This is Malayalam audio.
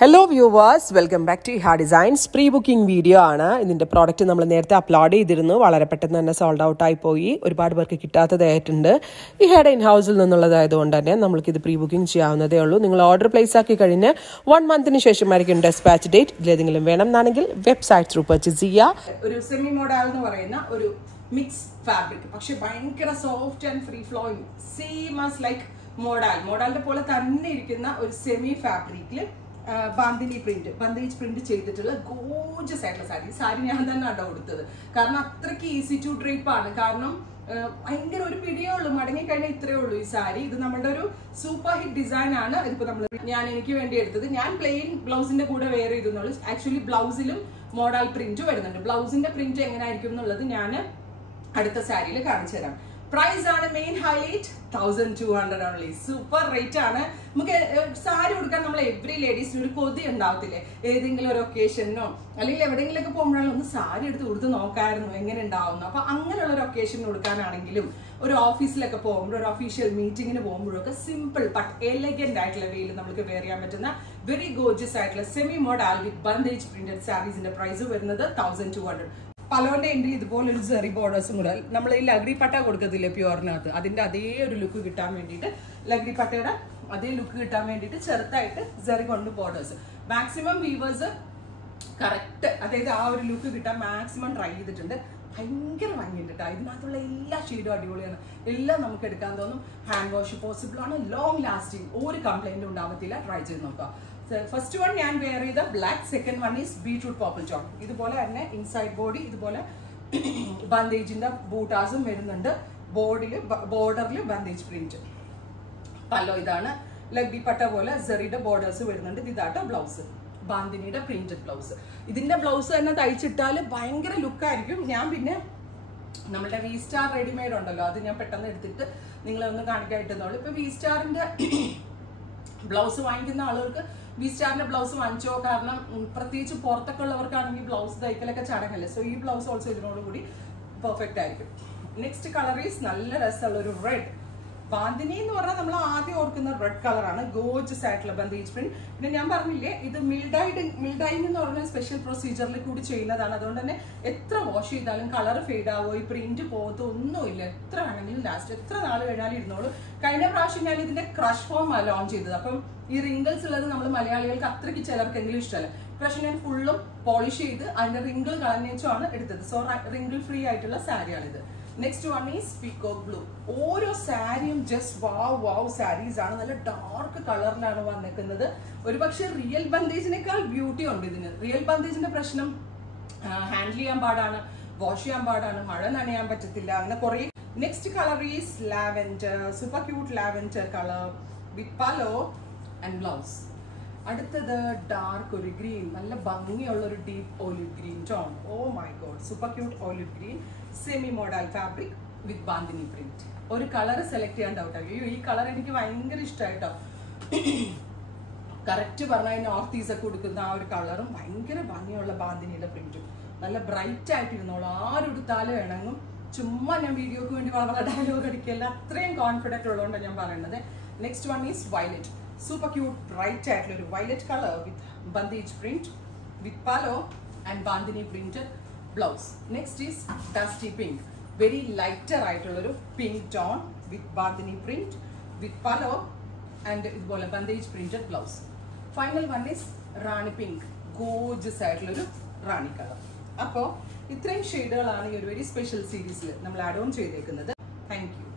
Hello viewers, welcome back to Iha Designs. Pre-booking video ആണ്. ഇതിന്റെ പ്രോഡക്റ്റ് നമ്മൾ നേരത്തെ അപ്ലോഡ് ചെയ്തിരുന്നു. വളരെ പെട്ടെന്ന് തന്നെ സോൾഡ് ഔട്ട് ആയി പോയി. ഒരുപാട് പേർക്ക് കിട്ടാത്തതായിട്ടുണ്ട്. ഇഹയുടെ ഇൻ ഹൗസിൽ നിന്നുള്ളതായതുകൊണ്ട് തന്നെ നമ്മൾക്ക് ഇത് പ്രീ-ബുക്കിംഗ് ചെയ്യാവുന്നതേ ഉള്ളൂ. നിങ്ങൾ ഓർഡർ പ്ലേസ് ആക്കി കഴിഞ്ഞ് 1 മന്തിന് ശേഷമായിരിക്കും ഡെസ്പാച്ച് ഡേറ്റ്. ഇതിലേതെങ്കിലും വേണമെന്നാണെങ്കിൽ വെബ്സൈറ്റ് ത്രൂ പർച്ചേസ് ചെയ്യുക. ഒരു സെമി മോഡൽ എന്ന് പറയുന്ന ഒരു മിക്സ് ഫാബ്രിക്, പക്ഷെ ഭയങ്കര soft and free flowing, same as like മോഡലിന്റെ പോലെ തന്നെ ഇരിക്കുന്ന ഒരു സെമി ഫാബ്രിക്കിൽ ബാന്തിനി പ്രിന്റ്, ബന്ദേജ് പ്രിന്റ് ചെയ്തിട്ടുള്ള ഗോർജസ് ആയിട്ടുള്ള സാരി ഞാൻ തന്നെ അട കൊടുത്തത്. കാരണം അത്രയ്ക്ക് ഈസി ടു ഡ്രേപ്പ് ആണ്. കാരണം ഭയങ്കര ഒരു പിടിയേ ഉള്ളൂ, മടങ്ങി കഴിഞ്ഞാൽ ഇത്രയേ ഉള്ളൂ ഈ സാരി. ഇത് നമ്മുടെ ഒരു സൂപ്പർ ഹിറ്റ് ഡിസൈൻ ആണ്. ഇതിപ്പോ ഞാൻ എനിക്ക് വേണ്ടി എടുത്തത്. ഞാൻ പ്ലെയിൻ ബ്ലൗസിന്റെ കൂടെ വെയർ ചെയ്തെന്നുള്ളൂ. ആക്ച്വലി ബ്ലൗസിലും മോഡൽ പ്രിന്റ് വരുന്നുണ്ട്. ബ്ലൗസിന്റെ പ്രിന്റ് എങ്ങനെയായിരിക്കും എന്നുള്ളത് ഞാൻ അടുത്ത സാരിയിൽ കാണിച്ചു തരാം. പ്രൈസ് ആണ് main highlight, 1200 only. Super rate ആണ്. നമുക്ക് സാരി കൊടുക്കാൻ നമ്മൾ എവറി ലേഡീസിന് ഒരു കൊതി ഉണ്ടാവത്തില്ലേ, ഏതെങ്കിലും ഒരു ഒക്കേഷനോ അല്ലെങ്കിൽ എവിടെയെങ്കിലും ഒക്കെ പോകുമ്പോഴാണ് ഒന്ന് സാരി എടുത്ത് കൊടുത്ത് നോക്കായിരുന്നു എങ്ങനെ ഉണ്ടാവുന്നു. അപ്പൊ അങ്ങനെയുള്ള ഒരു ഒക്കേഷൻ കൊടുക്കാനാണെങ്കിലും ഒരു ഓഫീസിലൊക്കെ പോകുമ്പോൾ ഒരു ഒഫീഷ്യൽ മീറ്റിങ്ങിന് പോകുമ്പോഴൊക്കെ സിമ്പിൾ ബട്ട് എലഗന്റ് ആയിട്ടുള്ള വേയിൽ നമുക്ക് വെയർ ചെയ്യാൻ പറ്റുന്ന വെരി ഗോർജിയസ് ആയിട്ടുള്ള semi model with bandhej printed സാരീസിന്റെ പ്രൈസ് വരുന്നത് 1200. പലോന്റെ എൻഡിൽ ഇതുപോലെ ഒരു സെറി ബോർഡേഴ്സും കൂടെ, നമ്മൾ ഈ ലഗ്രി പട്ട കൊടുക്കത്തില്ലേ പ്യുവറിനകത്ത്, അതിന്റെ അതേ ഒരു ലുക്ക് കിട്ടാൻ വേണ്ടിയിട്ട്, ലഗ്രി പട്ടയുടെ അതേ ലുക്ക് കിട്ടാൻ വേണ്ടിയിട്ട് ചെറുതായിട്ട് സെറി കൊണ്ട് ബോർഡേഴ്സ്. മാക്സിമം വീവേഴ്സ് കറക്റ്റ്, അതായത് ആ ഒരു ലുക്ക് കിട്ടാൻ മാക്സിമം ട്രൈ ചെയ്തിട്ടുണ്ട്. ഭയങ്കര ഭംഗിയുണ്ട് കേട്ടോ. ഇതിനകത്തുള്ള എല്ലാ ഷെയ്ഡും അടിപൊളിയാണ്. എല്ലാം നമുക്ക് എടുക്കാൻ തോന്നും. ഹാൻഡ് വാഷ് പോസിബിൾ ആണ്. ലോങ് ലാസ്റ്റിംഗ്, ഒരു കംപ്ലൈന്റും ഉണ്ടാവത്തില്ല. ട്രൈ ചെയ്ത് നോക്കാം. ഫസ്റ്റ് വൺ ഞാൻ വെയർ ചെയ്ത black, second one is beetroot purple tone. ഇതുപോലെ തന്നെ ഇൻസൈഡ് ബോഡി ഇതുപോലെ ബന്ദേജിന്റെ ബൂട്ടാസും വരുന്നുണ്ട്. ബോർഡറിൽ ബന്ദേജ് പ്രിന്റ്. പല്ലോ ഇതാണ്. ലഗ്ബി പട്ട പോലെ സെറിയുടെ ബോർഡേഴ്സ് വരുന്നുണ്ട്. ഇതാട്ടോ ബ്ലൗസ്, ബാന്തിനിയുടെ പ്രിന്റഡ് ബ്ലൗസ്. ഇതിന്റെ ബ്ലൗസ് തന്നെ തയ്ച്ചിട്ടാൽ ഭയങ്കര ലുക്കായിരിക്കും. ഞാൻ പിന്നെ നമ്മളുടെ വി സ്റ്റാർ റെഡിമെയ്ഡ് ഉണ്ടല്ലോ, അത് ഞാൻ പെട്ടെന്ന് എടുത്തിട്ട് നിങ്ങളെ ഒന്ന് കാണിക്കായിട്ടുള്ളൂ. ഇപ്പൊ വി സ്റ്റാറിന്റെ ബ്ലൗസ് വാങ്ങിക്കുന്ന ആളുകൾക്ക് വി സ്റ്റാറിന്റെ ബ്ലൗസ് വാങ്ങിച്ചോ. കാരണം പ്രത്യേകിച്ച് പുറത്തൊക്കെ ഉള്ളവർക്കാണെങ്കിൽ ബ്ലൗസ് തയ്ക്കലൊക്കെ ചടങ്ങല്ലേ. സോ ഈ ബ്ലൗസ് ഓൾസോ ഇതിനോടുകൂടി പെർഫെക്റ്റ് ആയിരിക്കും. നെക്സ്റ്റ് കളർ ഈസ് നല്ല രസമുള്ള ഒരു റെഡ്. ബാന്തിനി എന്ന് പറഞ്ഞാൽ നമ്മൾ ആദ്യം ഓർക്കുന്ന റെഡ് കളറാണ്. ഗോർജസ് ആയിട്ടുള്ള ബന്ദേജ് പ്രിന്റ്. പിന്നെ ഞാൻ പറഞ്ഞില്ലേ, ഇത് മിൽഡൈങ് എന്ന് പറഞ്ഞ സ്പെഷ്യൽ പ്രൊസീജിയറിൽ കൂടി ചെയ്യുന്നതാണ്. അതുകൊണ്ട് തന്നെ എത്ര വാഷ് ചെയ്താലും കളർ ഫെയ്ഡ് ആവോ, ഈ പ്രിന്റ് പോകത്തോ ഒന്നുമില്ല. എത്ര വേണമെങ്കിലും ലാസ്റ്റ് എത്ര നാൾ കഴിഞ്ഞാലും ഇരുന്നോളൂ. കഴിഞ്ഞ പ്രാവശ്യം ഞാൻ ഇതിന്റെ ക്രഷ് ഫോം ലോഞ്ച് ചെയ്തത്. അപ്പം ഈ റിങ്കിൾസ് ഉള്ളത് നമ്മൾ മലയാളികൾക്ക് അത്രയ്ക്ക് ചിലർക്കെങ്കിലും ഇഷ്ടമല്ല. പക്ഷെ ഞാൻ ഫുള്ളും പോളിഷ് ചെയ്ത് അതിന്റെ റിങ്കിൾ കളഞ്ഞേച്ചാണ് എടുത്തത്. സോ റിങ്കിൾ ഫ്രീ ആയിട്ടുള്ള സാരിയാണിത്. Next one is peacock blue. ഓരോ സാരിയും ജസ്റ്റ് വാവ് സാരീസ് ആണ്. നല്ല ഡാർക്ക് കളറിലാണ് വന്നിരിക്കുന്നത്. ഒരുപക്ഷെ റിയൽ ബന്ദേജിനേക്കാൾ ബ്യൂട്ടി ഉണ്ട് ഇതിന്. റിയൽ ബന്ദേജിന്റെ പ്രശ്നം ഹാൻഡിൽ ചെയ്യാൻ പാടാണ്, വാഷ് ചെയ്യാൻ പാടാണ്, മഴ നനയാൻ പറ്റത്തില്ല, അങ്ങനെ കുറെ. Next colour is lavender. Super cute lavender colour with pallu and blouse. അടുത്തത് ഡാർക്ക് ഒരു ഗ്രീൻ, നല്ല ഭംഗിയുള്ള ഒരു deep olive green tone. Oh my God, super cute olive green semi model fabric with bandhani print. ഒരു കളർ സെലക്ട് ചെയ്യാൻ ഡൗട്ട് ആയി. ഈ കളർ എനിക്ക് ഭയങ്കര ഇഷ്ടമായിട്ടോ. കറക്റ്റ് പറഞ്ഞാൽ നോർത്ത് ഈസ്റ്റ് ഒക്കെ കൊടുക്കുന്ന ആ ഒരു കളറും ഭയങ്കര ഭംഗിയുള്ള ബാന്തിനിയുടെ പ്രിന്റും നല്ല ബ്രൈറ്റ് ആയിട്ടിരുന്നോളൂ. ആരെടുത്താലും വേണമെങ്കിൽ. ചുമ്മാ ഞാൻ വീഡിയോക്ക് വേണ്ടി വളരെ ഡയലോഗ് അടിക്കല്ല, അത്രയും കോൺഫിഡൻറ്റ് ഉള്ളതുകൊണ്ടാണ് ഞാൻ പറയുന്നത്. Next one is violet. Super cute bright ആയിട്ടുള്ള ഒരു violet colour with bandhej print with pallu and bandhani printed blouse. Next is dusty pink. Very lighter ആയിട്ടുള്ളൊരു pink tone with bandhani print with pallu and ഇതുപോലെ bandhej printed blouse. Final one is rani pink. Gorgeous ആയിട്ടുള്ളൊരു റാണി കളർ. അപ്പോൾ ഇത്രയും ഷെയ്ഡുകളാണ് ഈ ഒരു വെരി സ്പെഷ്യൽ സീരീസിൽ നമ്മൾ ആഡ് ഓൺ ചെയ്തേക്കുന്നത്. Thank you.